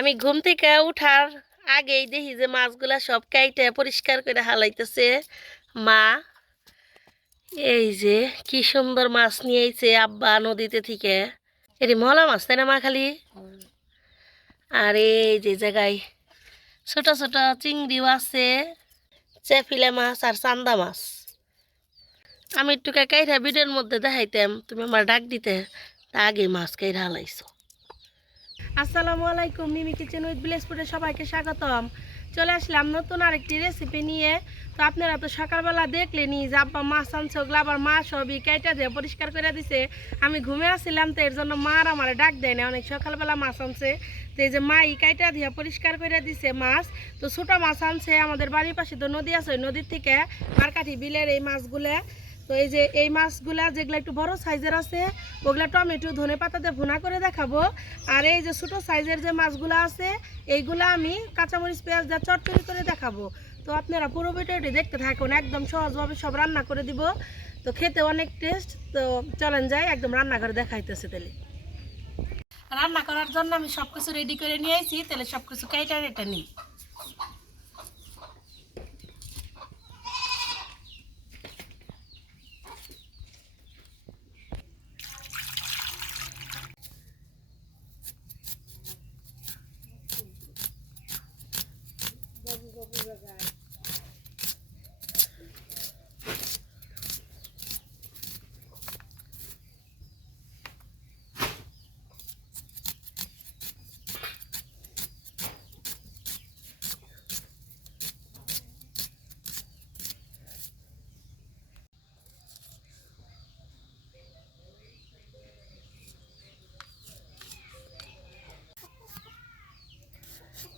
আমি ঘুম থেকে উঠার আগেই দেখি যে মাছগুলা সব কাইটে পরিষ্কার করে হালাইতেছে মা। এই যে কি সুন্দর মাছ নিয়ে আইছে আব্বা নদীতে থেকে। এটি মলা মাছ তাই না মা? খালি আর এই যে জায়গায় ছোট ছোট চিংড়িও আছে, চেফিলা মাছ আর চান্দা মাছ। আমি একটু কাইরা ভিডিওর মধ্যে দেখাইতাম, তুমি আমার ডাক দিতে, তা আগে মাছ কাইরা হালাইছো। আসসালামু আলাইকুম, মিমি কিচেন উইথ ভিলেজ ফুডে সবাইকে স্বাগতম। চলে আসলাম নতুন আরেকটি রেসিপি নিয়ে। তো আপনারা তো সকালবেলা দেখলেনি যে আব্বা মাছ আনছে, ওগুলো আবার মা সবই কাইটা দিয়ে পরিষ্কার করে দিছে। আমি ঘুমে আসছিলাম, তো এর জন্য মার আমার ডাক দেয় না, অনেক সকালবেলা মাছ আনছে। তো এই যে মা কাইটা দিয়ে পরিষ্কার করে দিছে মাছ। তো ছোটো মাছ আনছে, আমাদের বাড়ির পাশে তো নদী আছে, ওই নদীর থেকে মারকাঠি বিলের এই মাছগুলো। তো এই যে এই মাছগুলা যেগুলো একটু বড় সাইজের আছে, ওগুলা টমেটো ধনে পাতা দিয়ে ভুনা করে দেখাবো। আর এই যে ছোটো সাইজের যে মাছগুলো আছে, এইগুলা আমি কাঁচামরিচ পেঁয়াজ দিয়ে চটচড়ি করে দেখাবো। তো আপনারা পুরো ভিডিওটি দেখতে থাকুন, একদম সহজভাবে সব রান্না করে দিব। তো খেতে অনেক টেস্ট। তো চলেন যাই, একদম রান্না করে দেখাইতেছে। তাহলে রান্না করার জন্য আমি সব কিছু রেডি করে নিয়ে আইছি, তাহলে সব কিছু কাইটা এটা নিই।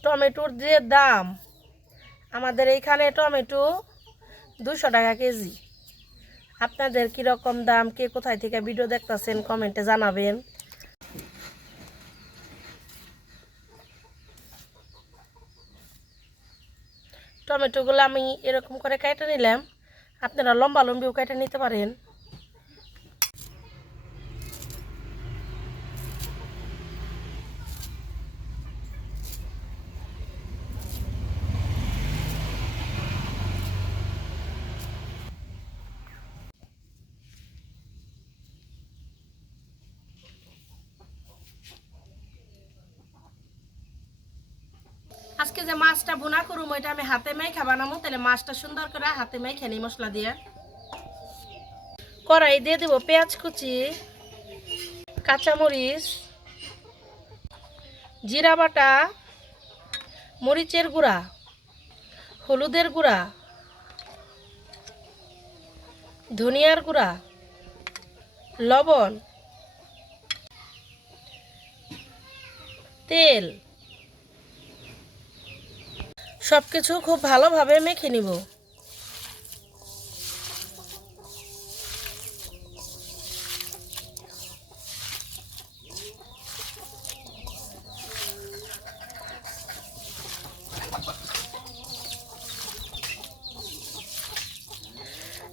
টমেটোর যে দাম, আমাদের এইখানে টমেটো 200 টাকা কেজি। আপনাদের কীরকম দাম, কে কোথায় থেকে ভিডিও দেখতেছেন কমেন্টে জানাবেন। টমেটোগুলো আমি এরকম করে কেটে নিলাম, আপনারা লম্বা লম্বিও কেটে নিতে পারেন। আজকে যে মাছটা বোনা করুম, ওইটা আমি হাতে মাইখা বানাবো। তাহলে মাছটা সুন্দর করে হাতে মাইখা নিই মশলা দিয়ে। কড়াই দিয়ে দেবো পেঁয়াজ কুচি, কাঁচামরিচ, জিরা বাটা, মরিচের গুঁড়া, হলুদের গুঁড়া, ধনিয়ার গুঁড়া, লবণ, তেল, সব কিছু খুব ভালোভাবে মেখে নিব।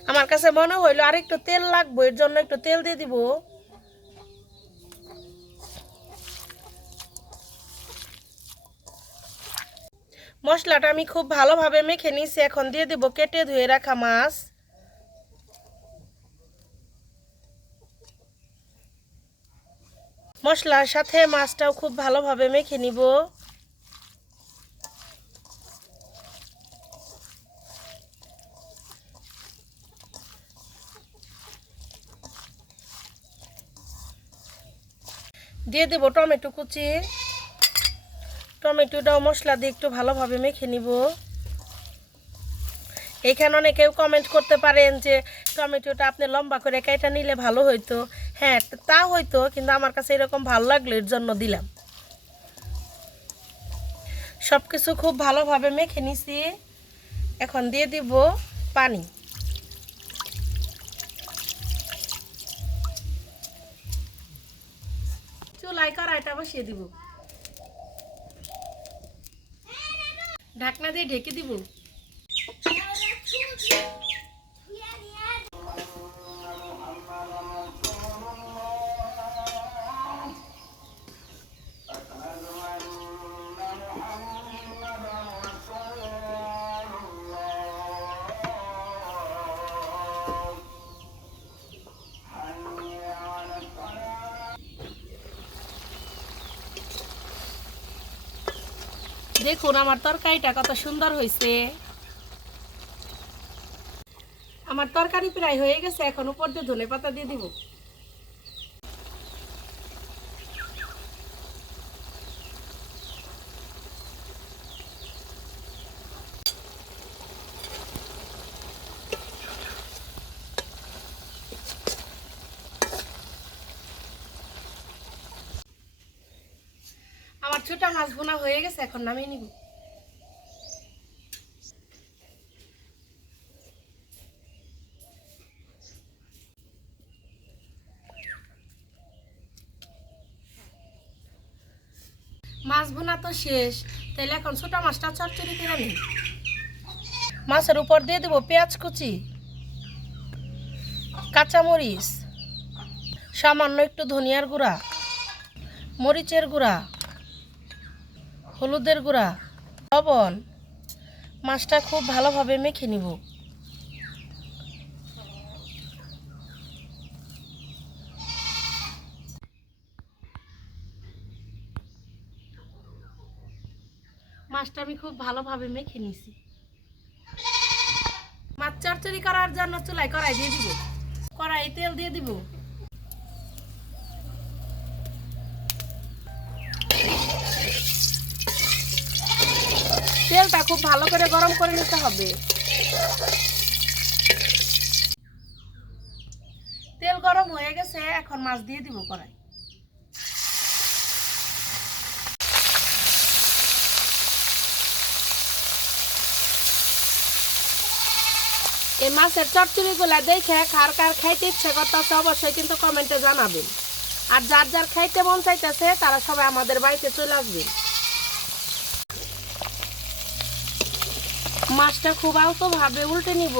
আমার কাছে মনে হইলো আর একটু তেল লাগবে, এর জন্য একটু তেল দিয়ে দিব। মশলাটা আমি খুব ভালোভাবে মেখে নিয়েছি, এখন দিয়ে দেব কেটে ধুয়ে রাখা মাছ। মশলার সাথে মাছটাও খুব ভালোভাবে মেখে নিব। দিয়ে দেব টমেটো কুচি, টমেটোটাও মশলা দিয়ে একটু ভালোভাবে মেখে নিব। এখানে অনেকেও কমেন্ট করতে পারেন যে টমেটোটা আপনি লম্বা করে কেটে নিলে ভালো হইতো। হ্যাঁ, তা হইতো, কিন্তু আমার কাছে এরকম ভালো লাগলো, এর জন্য দিলাম। সব কিছু খুব ভালোভাবে মেখে নিছি, এখন দিয়ে দিব পানি। চুলায় কড়াইটা বসিয়ে দিব, ঢাকনা দিয়ে ঢেকে দিব। দেখুন আমার তরকারিটা কত সুন্দর হয়েছে। আমার তরকারি প্রায় হয়ে গেছে, এখন উপর দিয়ে ধনেপাতা দিয়ে দিব। আমার ছোট মাছ ভুনা হয়ে গেছে, এখন নামিয়ে নিব। মাছ ভুনা তো শেষ, তাহলে এখন ছোট মাছটা চচ্চড়ি করে নিই। মাছের উপর দিয়ে দেবো পেঁয়াজ কুচি, কাঁচামরিচ, সামান্য একটু ধনিয়ার গুঁড়া, মরিচের গুঁড়া, হলুদের গুঁড়া, লবণ। মাছটা খুব ভালোভাবে মেখে নিব। মাছটা আমি খুব ভালোভাবে মেখে নিছি। মাছ চচ্চড়ি করার জন্য চুলায় কড়াই দিয়ে দিব। কড়াই তেল দিয়ে দিব। তেলটা খুব ভালো করে গরম করে নিতে হবে। তেল গরম হয়ে গেছে, এখন মাছ দিয়ে দিব কড়াই। এই মাছের চচ্চড়িগুলা দেখে কার কার খাইতে ইচ্ছে করতেছে অবশ্যই কিন্তু কমেন্টে জানাবেন। আর যার যার খাইতে মন চাইতেছে তারা সবাই আমাদের বাড়িতে চলে আসবেন। মাছটা খুব আলতো ভাবে উল্টে নিব।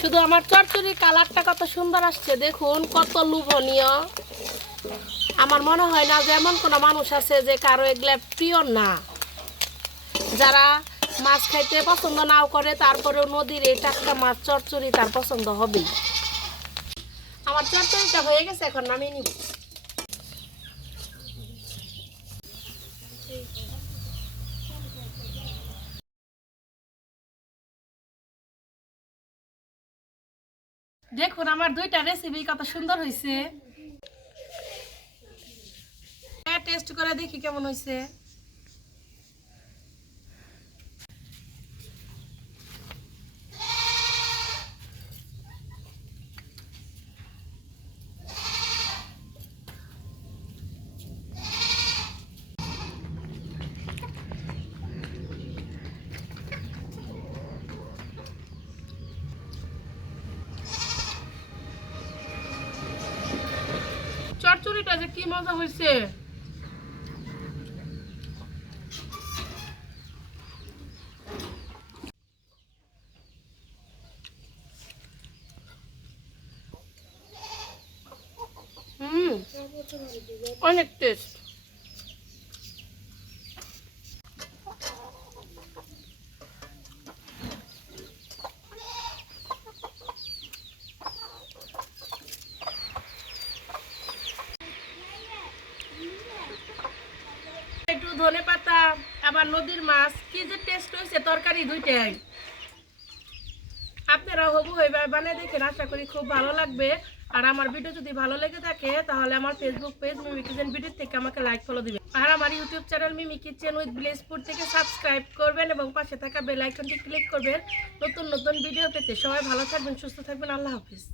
শুধু আমার চচ্চড়ির কালারটা কত সুন্দর আসছে, দেখুন কত লোভনীয়। আমার মনে হয় না যে এমন কোনো মানুষ আছে যে কারো এগুলা প্রিয় না। যারা মাছ খাইতে পছন্দ নাও করে, তারপরেও নদীর এই টাটকা মাছ চচ্চড়ি তার পছন্দ হবেই। আমার চচ্চড়িটা হয়ে গেছে, এখন নামিয়ে নিব। দেখুন আমার দুইটা রেসিপি কত সুন্দর হয়েছে। টেস্ট করে দেখি কেমন হয়েছে। চচ্চড়িটা যে কি মজা হয়েছে। অনেক টেস্ট। একটু ধনেপাতা, আবার নদীর মাছ, কি যে টেস্ট হয়েছে তরকারি দুইটাই। আপনারা হবু এইভাবে বানিয়ে দেখেন, আশা করি খুব ভালো লাগবে। আর আমার ভিডিও যদি ভালো লেগে থাকে তাহলে আমার ফেসবুক পেজ মিমি কিচেন ভিডিও থেকে আমাকে লাইক ফলো দিবেন। আর আমার YouTube channel Mimi kitchen with village food থেকে সাবস্ক্রাইব করবেন এবং পাশে থাকা বেল আইকনটি ক্লিক করবেন নতুন নতুন ভিডিও পেতে। সবাই ভালো থাকবেন, সুস্থ থাকবেন। আল্লাহ হাফিজ।